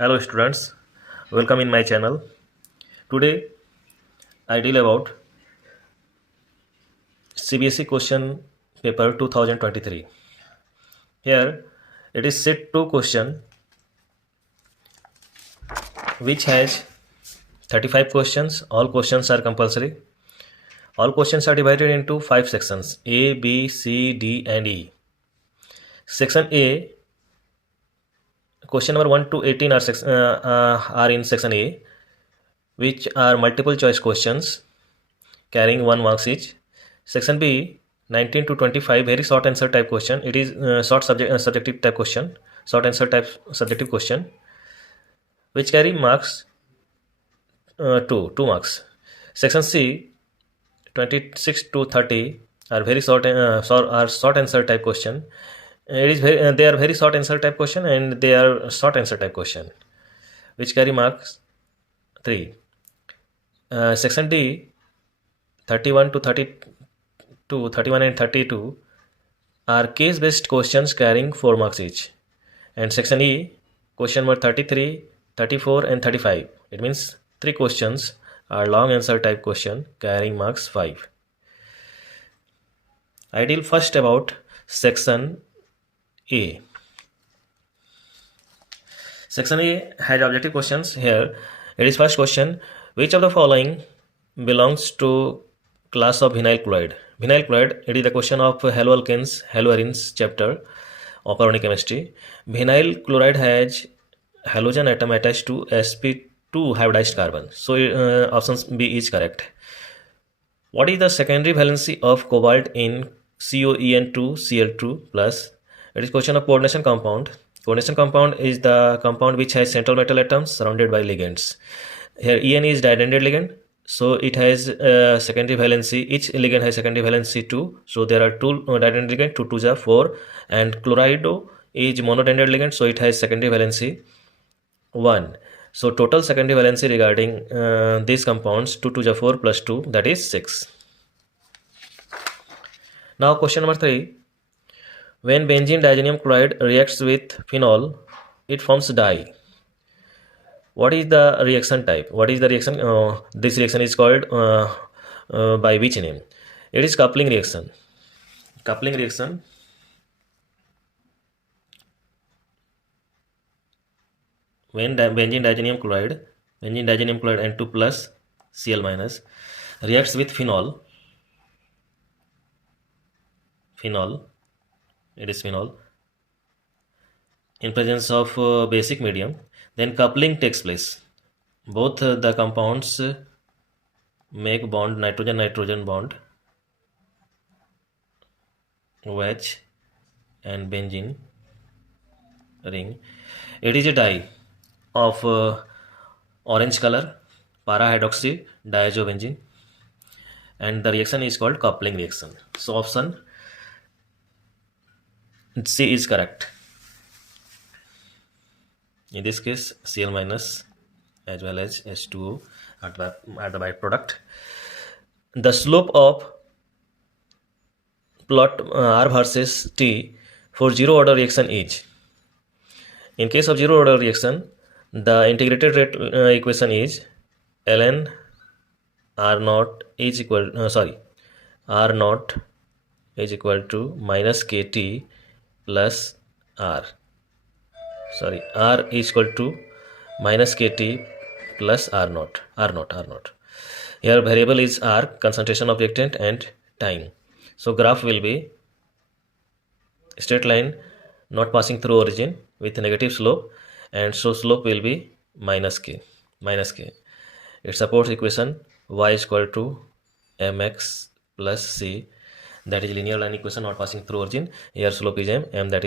Hello students, welcome in my channel. Today I deal about CBSE question paper 2023. Here it is set 2 question which has 35 questions. All questions are compulsory. All questions are divided into 5 sections A, B, C, D and E. Section A, question number 1 to 18 are in section A, which are multiple choice questions carrying 1 marks each. Section B, 19 to 25, very short answer type question. It is subjective type question, short answer type subjective question, which carry marks 2 marks. Section C, 26 to 30 are very short answer type question. They are very short answer type question and they are short answer type question, which carry marks 3. Section D, 31 to 32, 31 and 32 are case based questions carrying 4 marks each. And section E, question number 33, 34 and 35, it means 3 questions are long answer type question carrying marks 5. I deal first about section A. Section A has objective questions. Here it is first question, which of the following belongs to class of vinyl chloride? Vinyl chloride, it is the question of haloalkanes, haloarenes chapter of organic chemistry. Vinyl chloride has halogen atom attached to sp2 hybridized carbon. So option B is correct. What is the secondary valency of cobalt in COEN2Cl2 plus? It is question of coordination compound. Coordination compound is the compound which has central metal atoms surrounded by ligands. Here En is didentate ligand, so it has secondary valency. Each ligand has secondary valency 2. So there are 2 didentate ligand, 2 2s are 4, and chlorido is monodentate ligand, so it has secondary valency 1. So total secondary valency regarding these compounds 2 2s are 4 plus 2, that is 6. Now question number 3. When benzene diazenyl chloride reacts with phenol, it forms dye. What is the reaction type? What is the reaction? This reaction is called by which name? It is coupling reaction. Coupling reaction. When benzene diazenyl chloride N2 plus Cl minus reacts with phenol, it is phenol, in presence of basic medium, then coupling takes place. Both the compounds make bond, nitrogen bond, OH and benzene ring. It is a dye of orange color, para-hydroxy diazobenzene, and the reaction is called coupling reaction. So option C is correct. In this case, Cl minus as well as H2O at the byproduct. The slope of plot R versus T for zero order reaction is. In case of zero order reaction, the integrated rate equation is ln R naught is equal R naught is equal to minus KT plus R. R is equal to minus KT plus R naught. Here variable is R, concentration of reactant, and time. So graph will be straight line not passing through origin with negative slope, and so slope will be minus K. It supports equation y is equal to mx plus c, that is linear line equation not passing through origin. Here slope is m, that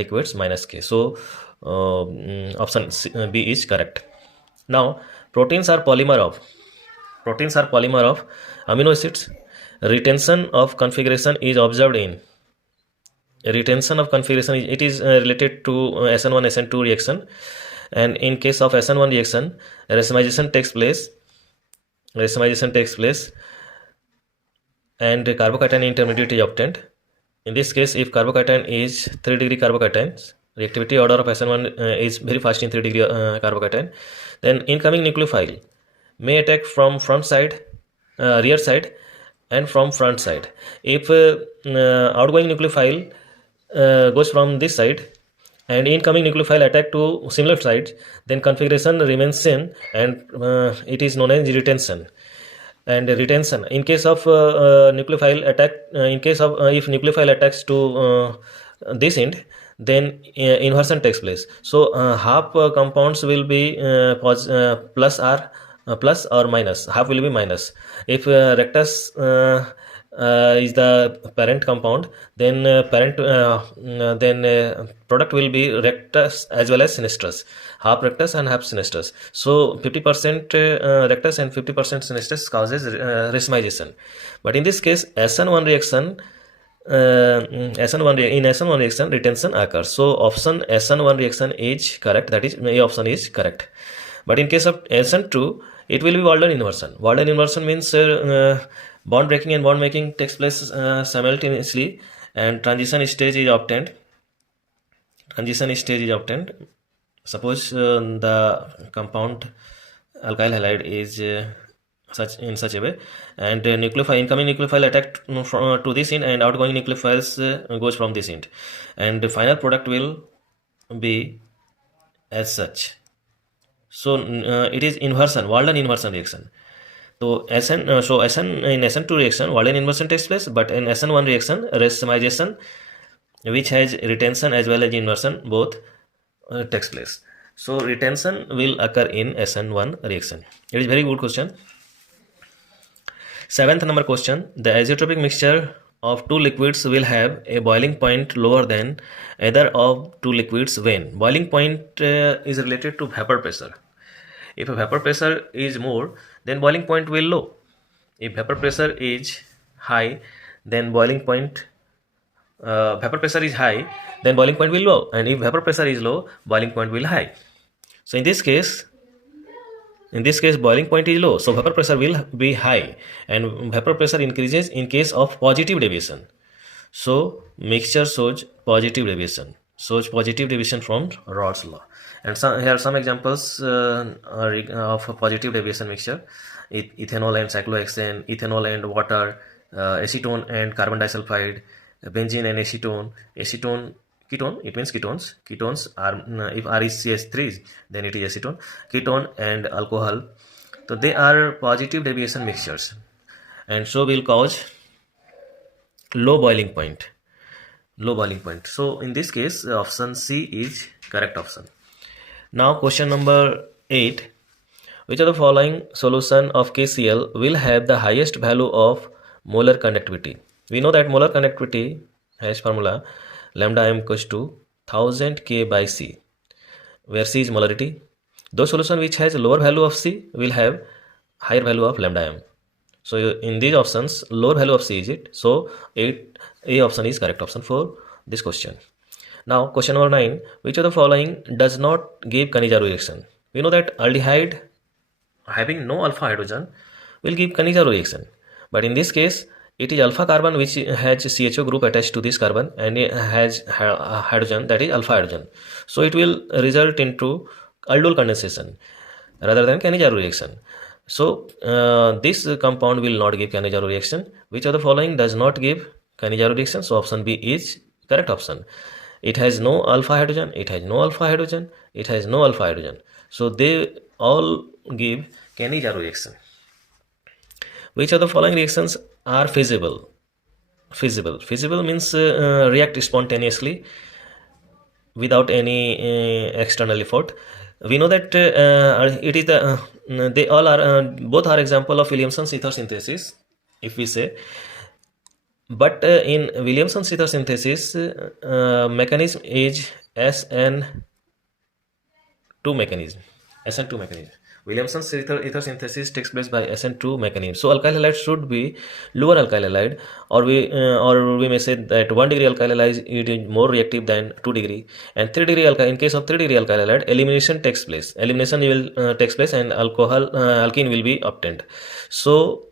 equates minus k. So option B is correct. Now proteins are polymer of amino acids. Retention of configuration is observed in. Retention of configuration is related to SN1 SN2 reaction, and in case of SN1 reaction, racemization takes place and carbocation intermediate is obtained. In this case, if carbocation is 3 degree carbocation, Reactivity order of SN1 is very fast in 3 degree carbocation. Then incoming nucleophile may attack from front side, rear side, and from front side. If outgoing nucleophile goes from this side and incoming nucleophile attack to similar sides, then configuration remains same, and it is known as retention. And retention in case of nucleophile attack, in case of if nucleophile attacks to this end, then inversion takes place. So half compounds will be plus or minus. Half will be minus. If rectus is the parent compound, then product will be rectus as well as sinistrus, half rectus and half sinistrus. So 50% rectus and 50% sinistrus causes racemization. But in this case, SN1 reaction, in SN1 reaction, retention occurs. So option SN1 reaction is correct. That is, A option is correct. But in case of SN2, it will be Walden inversion. Walden inversion means bond breaking and bond making takes place simultaneously, and transition stage is obtained. Suppose the compound alkyl halide is in such a way, and incoming nucleophile attack to this end, and outgoing nucleophiles goes from this end, and the final product will be as such. So it is inversion, Walden inversion reaction. So SN in SN2 reaction, Walden inversion takes place, but in SN1 reaction, racemization, which has retention as well as inversion, both takes place. So retention will occur in SN1 reaction. It is very good question. 7th number question: the azeotropic mixture of two liquids will have a boiling point lower than either of two liquids when. Boiling point is related to vapor pressure. If vapor pressure is more, then boiling point will low. If vapor pressure is high, then boiling point vapor pressure is high, then boiling point will low, and if vapor pressure is low, boiling point will high. So in this case boiling point is low, so vapor pressure will be high, and vapor pressure increases in case of positive deviation. So mixture shows positive deviation from Rod's law. And here are some examples of positive deviation mixture: ethanol and cyclohexane, ethanol and water, acetone and carbon disulfide, benzene and acetone, ketone, it means ketones are, if R is CH3, then it is acetone, ketone and alcohol. So they are positive deviation mixtures, and so will cause low boiling point. So in this case, option C is correct option. Now question number 8: which of the following solution of KCl will have the highest value of molar conductivity? We know that molar conductivity has formula lambda m equals to 1000 K by C, where C is molarity. Those solution which has lower value of C will have higher value of lambda m. So in these options, lower value of C is it. So A option is correct option for this question. Now question number 9: which of the following does not give Cannizzaro reaction? We know that aldehyde having no alpha hydrogen will give Cannizzaro reaction, but in this case it is alpha carbon which has CHO group attached to this carbon, and it has hydrogen, that is alpha hydrogen. So it will result into aldol condensation rather than Cannizzaro reaction. So this compound will not give Cannizzaro reaction. Which of the following does not give Cannizzaro reaction? So option B is correct option. It has no alpha hydrogen, it has no alpha hydrogen, it has no alpha hydrogen. So they all give Cannizzaro reaction. Which of the following reactions are feasible? Feasible means react spontaneously without any external effort. We know that it is they all are both are example of Williamson's ether synthesis, if we say. But in Williamson's ether synthesis, mechanism is SN2 mechanism. Williamson's ether synthesis takes place by SN2 mechanism. So alkyl halide should be lower alkyl halide, or we may say that 1 degree alkyl halide is more reactive than 2 degree, and 3 degree alkyl. In case of 3 degree alkyl halide, elimination takes place. Elimination will takes place, and alkene will be obtained. So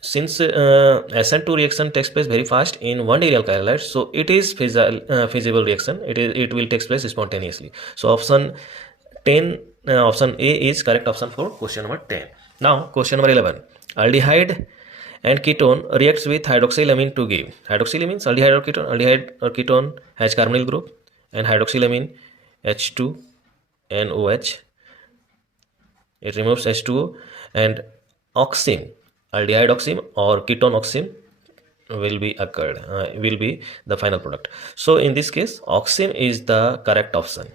since SN2 reaction takes place very fast in 1 degree alkyl halide, so it is feasible reaction. It will take place spontaneously. So option 10, option A is correct option for question number 10. Now question number 11. Aldehyde and ketone reacts with hydroxylamine to give. Hydroxyl means aldehyde or ketone. Aldehyde or ketone has carbonyl group, and hydroxylamine H2NOH. It removes H2O, and oxime, aldehyde oxime or ketone oxime will be the final product. So in this case, oxime is the correct option.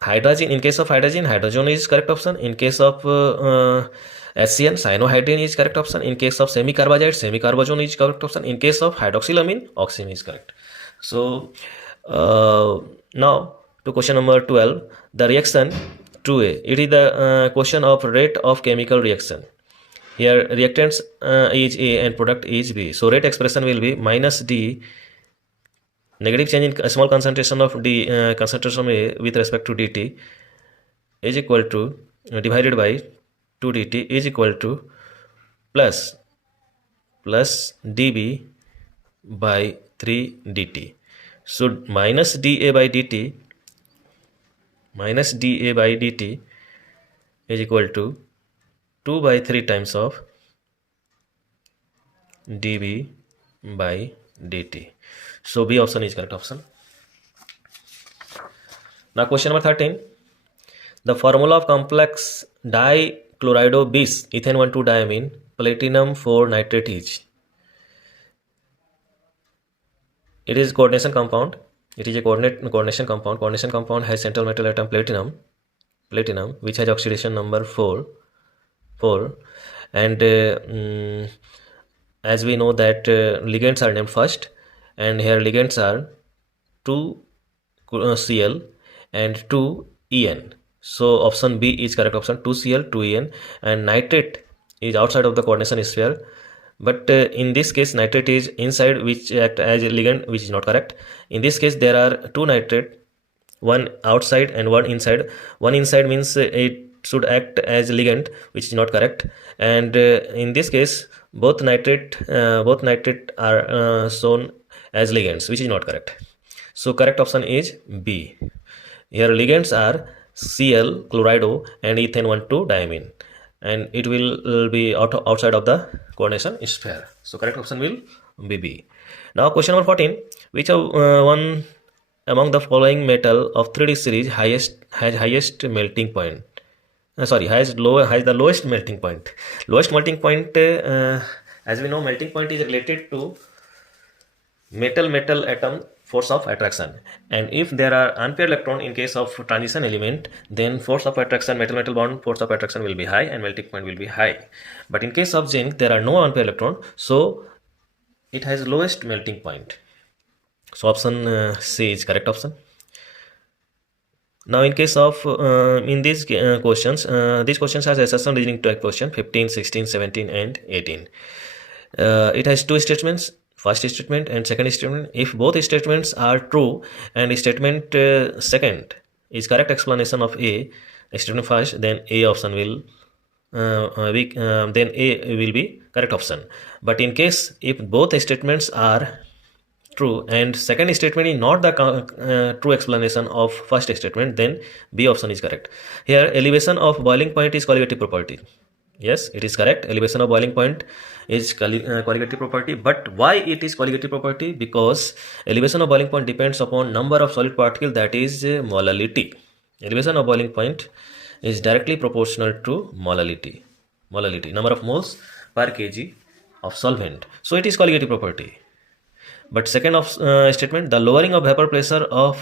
Hydrogen, in case of hydrogen is correct option. In case of HCN, cyanohydrin is correct option. In case of semicarbazole is correct option. In case of hydroxylamine, oxime is correct. So now to question number 12, the reaction 2A. It is the question of rate of chemical reaction. Here reactants is A and product is B. So rate expression will be minus D, negative change in small concentration of D, concentration of A with respect to dt is equal to divided by 2 dt is equal to plus dB by 3 dt. So minus dA by dt is equal to 2 by 3 times of dB by dt. So B option is correct option. Now question number 13. The formula of complex dichlorido bis ethane 1,2 diamine platinum 4 nitrate is. It is coordination compound. It is a coordination compound. Coordination compound has central metal atom platinum, which has oxidation number 4, and as we know that ligands are named first, and here ligands are 2Cl and 2En. So option B is correct option, 2Cl 2En, and nitrate is outside of the coordination sphere. But in this case nitrate is inside, which act as a ligand, which is not correct. In this case there are 2 nitrate, one outside and one inside. One inside means it should act as a ligand, which is not correct. And in this case both nitrate are shown as ligands, which is not correct. So correct option is B. Here ligands are Cl chlorido and ethane 1,2 diamine, and it will be outside of the coordination sphere. So correct option will be B. Now question number 14. Which one among the following metal of 3D series has highest melting point? Has the lowest melting point. Lowest melting point, as we know, melting point is related to metal atom force of attraction, and if there are unpaired electron in case of transition element, then force of attraction, metal bond force of attraction will be high and melting point will be high. But in case of zinc there are no unpaired electron, so it has lowest melting point. So option C is correct option. Now in case of in these questions has assertion reasoning type question 15, 16, 17 and 18. It has two statements, first statement and second statement. If both statements are true and statement second is correct explanation of A, statement first, then A option will then A will be correct option. But in case if both statements are true and second statement is not the true explanation of first statement, then B option is correct. Here elevation of boiling point is colligative property. Yes, it is correct. Elevation of boiling point is colligative property. But why it is colligative property? Because elevation of boiling point depends upon number of solid particle, that is molality. Elevation of boiling point is directly proportional to molality, number of moles per kg of solvent. So it is colligative property. But second of statement, the lowering of vapor pressure of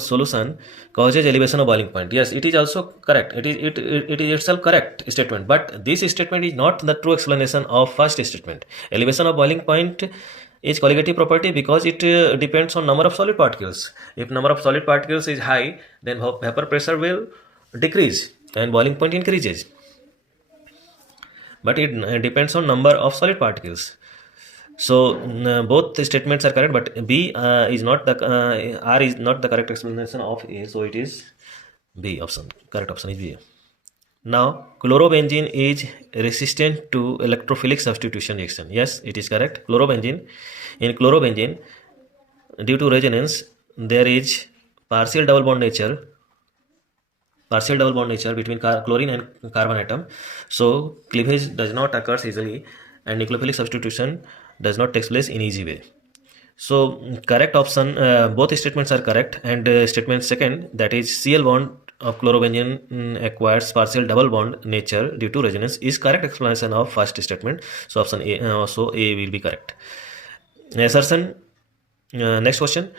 solution causes elevation of boiling point. Yes, it is also correct. It is itself correct statement. But this statement is not the true explanation of first statement. Elevation of boiling point is colligative property because it depends on number of solid particles. If number of solid particles is high, then vapor pressure will decrease and boiling point increases. But it depends on number of solid particles. So both statements are correct, but B is not the R is not the correct explanation of A, so it is B option. Correct option is B. Now, chlorobenzene is resistant to electrophilic substitution reaction. Yes, it is correct. In chlorobenzene, due to resonance, there is partial double bond nature between chlorine and carbon atom. So cleavage does not occur easily, and nucleophilic substitution does not take place in easy way. So correct option, both statements are correct, and statement second, that is Cl bond of chlorobenzene acquires partial double bond nature due to resonance, is correct explanation of first statement. So option A, so A will be correct. Assertion. Next question.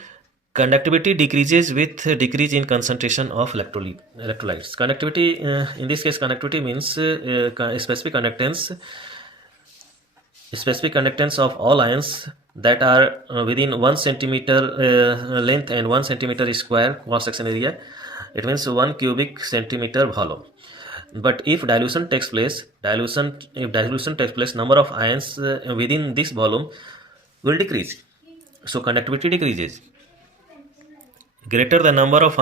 Conductivity decreases with decrease in concentration of electrolytes. Conductivity, in this case, conductivity means specific conductance of all ions that are within 1 centimeter length and 1 centimeter square cross section area. It means 1 cubic centimeter volume. But if dilution takes place, number of ions within this volume will decrease. So conductivity decreases. Greater the number of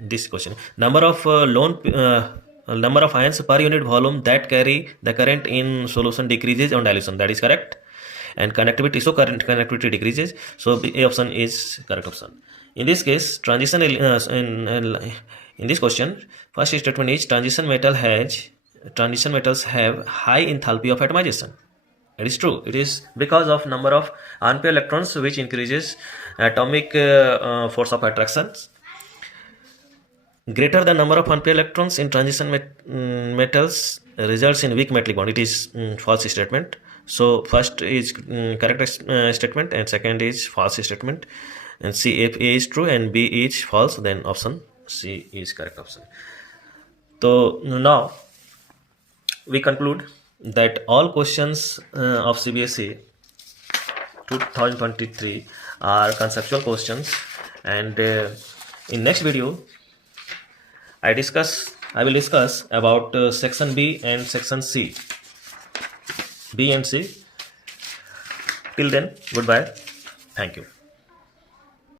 this question, number of ions per unit volume that carry the current in solution decreases on dilution. That is correct. And conductivity, so conductivity decreases. So A option is correct option. In this case, transition in this question, first statement is transition metals have high enthalpy of atomization. It is true. It is because of number of unpaired electrons, which increases atomic force of attraction. Greater the number of unpaired electrons in transition metals results in weak metallic bond. It is false statement. So first is correct statement, and second is false statement. And C, if A is true and B is false, then option C is correct option. So now we conclude that all questions of CBSE 2023 are conceptual questions, and in next video I will discuss about section B and section C. B and C. Till then, goodbye. Thank you.